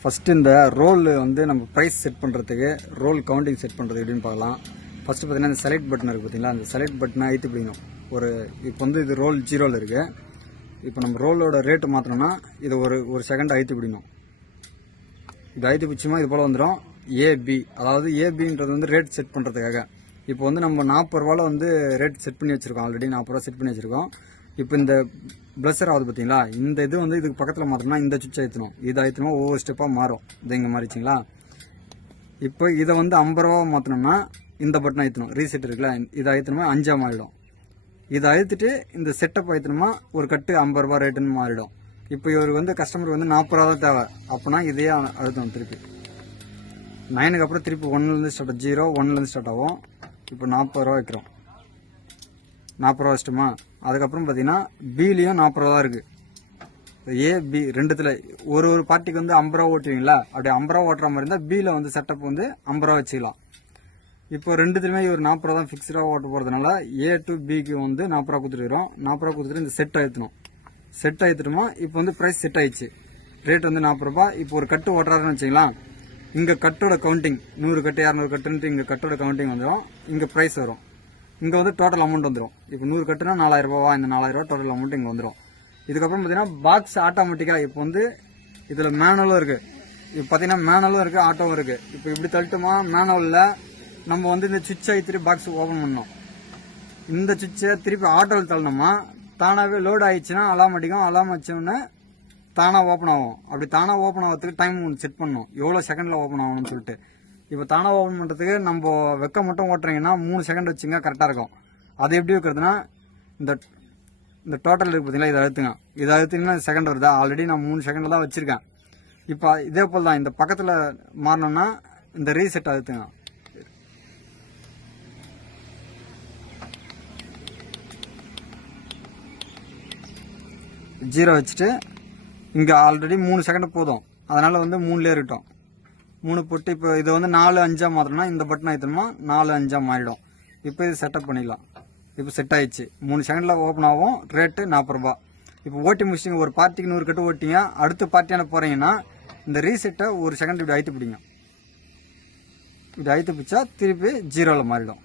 First இந்த role வந்து நம்ம ப்ரைஸ் செட் பண்ணுறதுக்கு ரோல் கவுண்டிங் செட் பண்ணுறது எப்படின்னு பார்க்கலாம். ஃபர்ஸ்ட் பார்த்தீங்கன்னா இந்த செலக்ட் பட்டன் இருக்குது பார்த்தீங்களா, அந்த செலக்ட் பட்டனை அழுத்தி பிடிக்கணும். இப்போ வந்து இது ரோல் 0ல் இருக்குது. இப்போ நம்ம ரோலோட ரேட்டு மாற்றணும்னா இது ஒரு செகண்ட் அழுத்தி பிடிக்கணும். இது அழுத்தி பிடிச்சோமா இது போல் வந்துடும் ஏபி. அதாவது ஏபின்றது வந்து ரேட் செட் பண்ணுறதுக்காக. இப்போ வந்து நம்ம 40 ரூபாவில் வந்து ரேட் செட் பண்ணி வச்சுருக்கோம். ஆல்ரெடி 40 ரூபா செட் பண்ணி வச்சுருக்கோம். இப்போ இந்த ப்ளஸர் ஆகுது பார்த்தீங்களா, இந்த இது வந்து இதுக்கு பக்கத்தில் மாற்றணும்னா இந்த சுவிட்ச் அழுத்தணும். இது அழுத்தணும் ஒவ்வொரு ஸ்டெப்பாக மாறும். இது இங்கே மாறிச்சிங்களா. இப்போ இதை வந்து 50 ரூபா மாற்றணும்னா இந்த பட்டன் அழுத்தணும். ரீசெட் இருக்குல்ல, இதை அழுத்தணுமா 5 மாறிடும். இதை அழுத்திட்டு இந்த செட்டப் அழுத்தணுமா ஒரு கட்டு 50 ரூபா ரேட்டுன்னு மாறிடும். இப்போ இவர் வந்து கஸ்டமருக்கு வந்து 40 ரூபா தான் தேவை. அப்போனா இதையே அழுத்தணும். திருப்பி 9க்கு அப்புறம் திருப்பி 1லேருந்து ஸ்டார்ட் ஆகும். 0 1லேருந்து ஸ்டார்ட் ஆகும். இப்போ 40 ரூபா வைக்கிறோம். 40 ரூபா வச்சிட்டோமா. அதுக்கப்புறம் பார்த்தீங்கன்னா பிலையும் 40 ரூபா தான் இருக்குது. ஏ பி ரெண்டுத்தில் ஒரு பார்ட்டிக்கு வந்து 50 ரூபா ஓட்டுவீங்களா, அப்படி 50 ரூபா ஓட்டுற மாதிரி இருந்தால் பியில் வந்து செட்டப் வந்து 50 ரூபா வச்சுக்கலாம். இப்போ ரெண்டுத்துலையுமே ஒரு 40 ரூபா தான் ஃபிக்ஸ்டாக ஓட்ட போகிறதுனால ஏ டு பிக்கு வந்து 40 ரூபா கொடுத்துருக்கிறோம். 40 ரூபா கொடுத்துட்டு இந்த செட் அழுத்தணும். செட் அழுத்திட்டோமா இப்போ வந்து ப்ரைஸ் செட் ஆயிடுச்சு. ரேட் வந்து 40 ரூபா. இப்போ ஒரு கட்டு ஓட்டுறாருன்னு வச்சுக்கலாம். இங்கே கட்டோட கவுண்டிங் 100 கட்டு 200 கட்டுன்ட்டு இங்கே கட்டோட கவுண்டிங் வந்துடும். இங்கே ப்ரைஸ் வரும். இங்கே வந்து டோட்டல் அமௌண்ட் வந்துடும். இப்போ 100 கட்டுனா 4000 ரூபாவா, இந்த 4000 ரூபா டோட்டல் அமௌண்ட் இங்கே வந்துடும். இதுக்கப்புறம் பார்த்தீங்கன்னா பாக்ஸ் ஆட்டோமேட்டிக்காக இப்போ வந்து இதில் மேனுவலும் இருக்குது. இப்போ பார்த்தீங்கன்னா மேனுவலும் இருக்குது, ஆட்டோவும் இருக்குது. இப்போ இப்படி தள்ளிட்டோமா மேனுவலில் நம்ம வந்து இந்த சுவிட்சை அழுத்திட்டு பாக்ஸ் ஓப்பன் பண்ணணும். இந்த சுவிட்சை திருப்பி ஆட்டோவில் தள்ளணுமா தானாகவே லோட் ஆயிடுச்சுன்னா அலாம் அடிக்கும். அலாம் வச்சோடனே தானாக ஓப்பன் ஆகும். அப்படி தானாக ஓப்பன் ஆகிறதுக்கு டைம் செட் பண்ணணும், எவ்வளோ செகண்டில் ஓப்பன் ஆகணும்னு சொல்லிட்டு. இப்போ தானாக ஓப்பன் பண்ணுறதுக்கு நம்ம வெக்க மட்டும் ஓட்டுறீங்கன்னா 3 செகண்ட் வச்சுங்க கரெக்டாக இருக்கும். அது எப்படி வைக்கிறதுனா இந்த டோட்டல் இருக்குது பார்த்தீங்களா, இதை அழுத்துங்க. இதை அழுத்திங்கன்னா செகண்ட் வருதா, ஆல்ரெடி நான் 3 செகண்டில் தான் வச்சுருக்கேன். இப்போ இதே போல் தான் இந்த பக்கத்தில் மாறணும்னா இந்த ரீசெட் அழுத்துங்க. ஜீரோ வச்சுட்டு இங்கே ஆல்ரெடி 3 செகண்ட் போதும், அதனால் வந்து 3லே இருக்கட்டும். 3 போட்டு இப்போ இதை வந்து 4 5 மாற்றணும்னா இந்த பட்டன் ஆயிட்டோம்னா 4 5 மாறிடும். இப்போ இது செட்டப் பண்ணிடலாம். இப்போ செட் ஆயிடுச்சு. 3 செகண்டில் ஓப்பன் ஆகும். ரேட்டு 40 ரூபா. இப்போ ஓட்டி முடிச்சிங்க. ஒரு பார்ட்டிக்கு 100 கட்டு ஓட்டிங்க. அடுத்த பார்ட்டியான போகிறீங்கன்னா இந்த ரீசெட்டை ஒரு செகண்ட் இப்படி அழுத்தி பிடிங்க. இப்படி அழுத்தி பிடிச்சா திருப்பி 0ல் மாறிடும்.